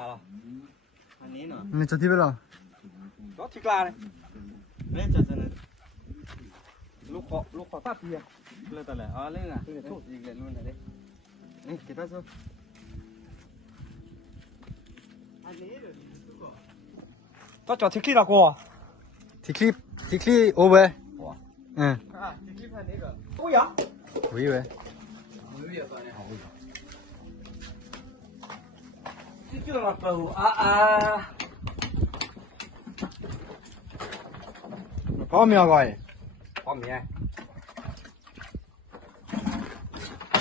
ขาหรออันนี้เนาะ นี่จะที่ไปหรอ ก็ที่กลางเลยเล่นจัดเลยลูกขอป้าเปียเล่นแต่ละอ๋อเล่นอ่ะทุกอีกเล่นนู่นแต่เด็กนี่กี่ตาสู้อันนี้เลยก็จอดที่คลิปละกูที่คลิปโอเวอร์ที่คลิปอันนี้ก็โอ้ยอ่ะวิเว้ยที่คลิปละกูพร้อมยังไงพร้อมยัง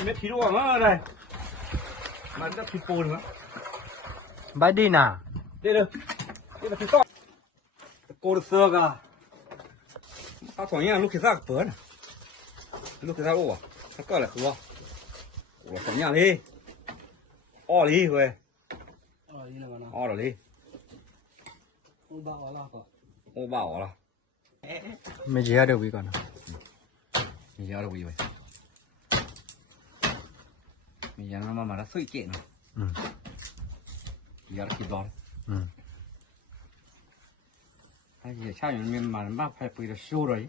ไม่ผิดหวังอะไรมันจะผิดปูนมั้ยบายดีน่ะเดี๋ยวมันผิดต่อโกดเสือกอ่ะถ้าถอยเนี่ยลูกขี้ซากเปิดลูกขี้ซากลูกอ่ะถ้าก็อะไรคือว่าโอ้ถอยเนี่ยเลยอ้อเลยเว้ยอ้อเลยโอ้บ้าละก่อนโอ้บ้าละไม่เชื่อเดี๋ยววิก่อนมีเยอะเลยเว้ยมีอย่างนั้นมาแล้วซื้อเก่งเยอะกี่ดอลไอ้เหี้ยชาวอย่างนี้มันบ้าไปไปจะสู้เลย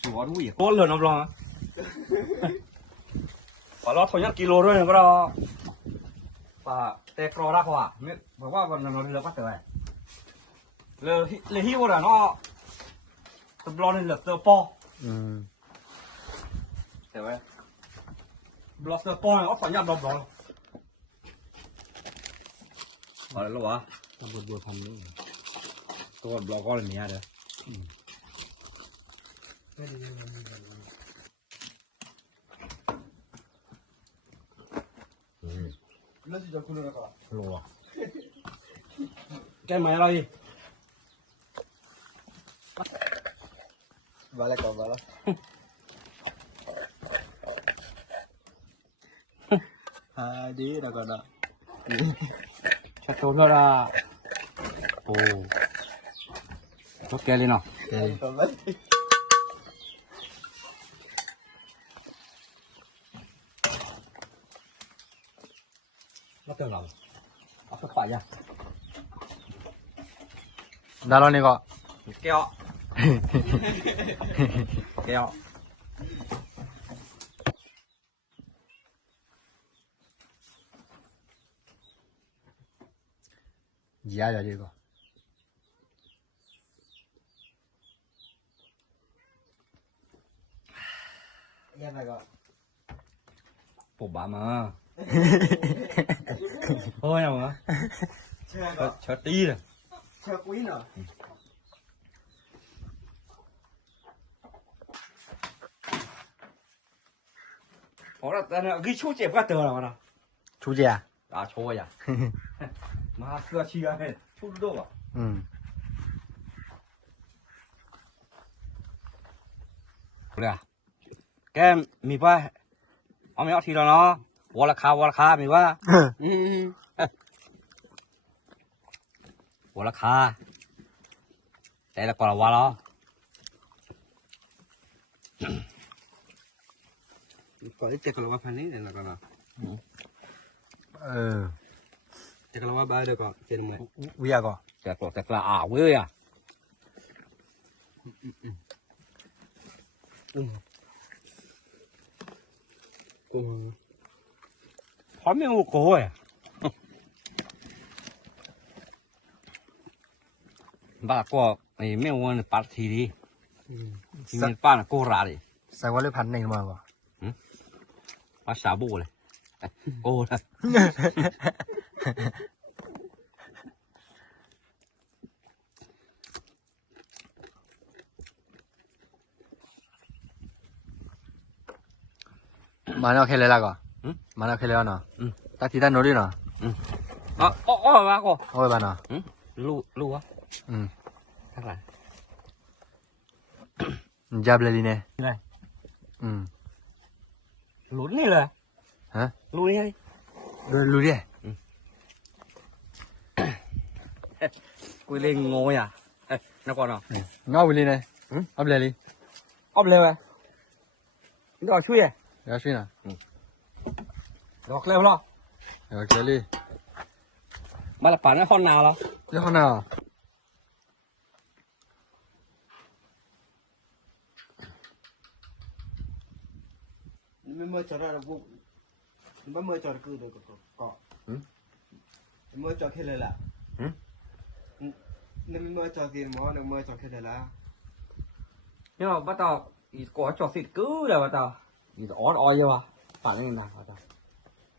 สู้ว่าด้วยก้อนเลยนะบลองพอเราถอยยักกิโลด้วยก็เราป่าแต่กรอรักว่าไม่บอกว่าวันนั้นเราเลือกว่าแต่เลยฮิวเลยเนาะตัวบลอนนี่เหลือตัวปอแต่ว่าบลอสตัวปอเนี่ยเขาถอยยักบลอนอะไรแล้ววะบัวทำด้วยตัวบลอนก็เลยมีอะไรแล้วจะคุยอะไรกันรัวแกไม่อะไรบาเล่ก่อนบาเล่ดีนะก่อนนะชัดโตแล้วล่ะโอ้ก็แกเลยเนาะแล้วเติมเราเอาสักฝ่ายยังดารานี่ก็แก้วแก้วยาดีก็ยังไงก็ปบบ้ามาโอ้ยเอาเหรอเชิดตีเลยเชิดกุ้ยเหรอพอแล้วแต่เนี่ยกี่ชั่วเจ็บก็เจอแล้วนะชูเจียชูอ่ะมาเสือเชียร์เนี่ยชูดูอ่ะเลยแกมีป่ะเอาไม่เอาทีแล้วเนาะวอลคามีว่าวอลคาแต่ละก่อนวอลก่อนที่จะกลัวพันนี้เนี่ยนะก่อนนะจะกลัวบ้าเดี๋ยวก่อนเจนไหมวิยาก็จะกลัวเว้ยอ่ะกูพร้อมยังกูอ่ะบ้าก็ไอ้ไม่วันปาร์ตี้ดิที่มันป้าน่ะกูราดิใส่วันเลยพันหนึ่งมาก่อนป้าชาบูเลยโอ้ละมาเนี่ยโอเคเลยละก่อนมาเนี่ยโอเคเลยเนาะตาทีด้านโน้นดิเนาะอ๋อมาก็โอ้ยบ้านเนาะรู้วะเท่าไหร่จับเลยลีเนี่ยนี่ลุ้นนี่เลยฮะลุ้นนี่รู้ดิกูเล่นงงอ่ะ nó còn nào ngao bì này Ừ. ấp lề đi ốp leo à nó chui à ra suy nào nó leo lo rồi kia đi mà là phản nó con nào đó cái con nào mới cho ra được vụ mới cho cứ được cọ mới cho khi lại là nên mới cho tiền món được mới cho khi lại là nhưng mà bắt đầu thì có trò xịt cứ là bắt đầu thì ó oi chưa à phản cái nào bắt đầu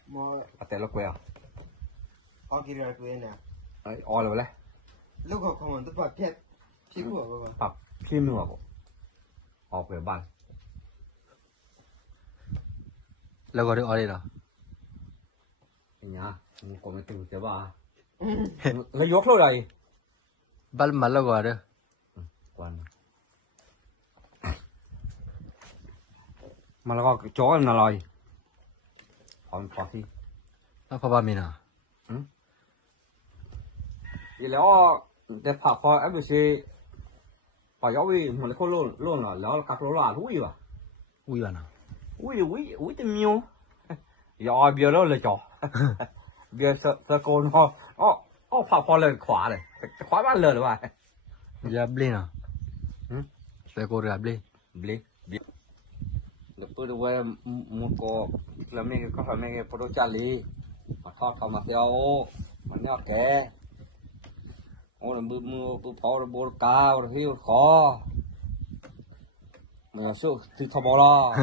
mới à té nó quẹo có kia ra quên nè đấy oi rồi đấy lúc họ không tức bạc phép phí của bà pap phim nữa bộ oi về bàn lâu rồi được ở đây rồi nhá còn cái từ chế bà lấy dốt thôi đây bắt mà lâu rồi được quan mà nó cái chó em là lòi còn có gì nó có ba mình à vậyแล้วแต่ผักพอเอฟบีซีปล่อยเอาไว้มันเลยเขาล้นแล้วกักโลละทุยว่ะ ui vào nào ui tình nhiều giờ bia đóเลยจ่อ bia sơ côn hoผักพอเลยขวาเลยขวาบ้านเลยหรือว่า giờ bì nào sẽ cô ra bì bli Después de ver mucho la mega cosa mega por chali mà thọ thọ mà theo mà nhớ kẻ ô là bự mưa bự pháo là bồ cao là hiu khó mà số thì thọ bỏ lo